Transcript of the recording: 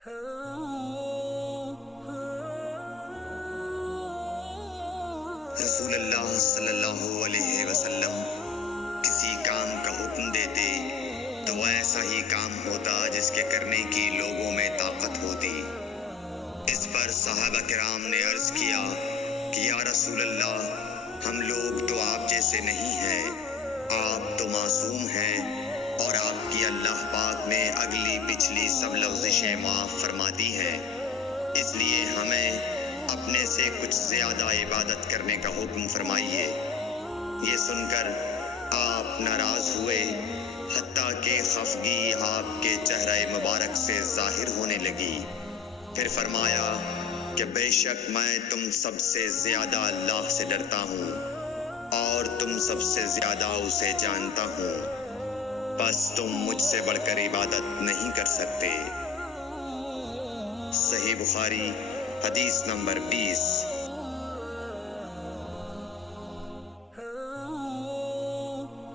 رسول اللہ صلی اللہ علیہ وسلم کسی کام کا حکم دیتے تو وہ ایسا ہی کام ہوتا جس کے کرنے کی لوگوں میں طاقت ہوتی۔ اس پر صحابہ کرام نے عرض کیا کہ یا رسول اللہ، ہم لوگ تو آپ جیسے نہیں ہیں، آپ تو معصوم ہیں اور آپ کی اللہ پاک نے اگلی پچھلی سب لغزشیں معاف فرما دی ہیں، اس لیے ہمیں اپنے سے کچھ زیادہ عبادت کرنے کا حکم فرمائیے۔ یہ سن کر آپ ناراض ہوئے، حتیٰ کہ خفگی آپ کے چہرہ مبارک سے ظاہر ہونے لگی۔ پھر فرمایا کہ بے شک میں تم سب سے زیادہ اللہ سے ڈرتا ہوں اور تم سب سے زیادہ اسے جانتا ہوں، بس تم مجھ سے بڑھ کر عبادت نہیں کر سکتے۔ صحیح بخاری حدیث نمبر 20۔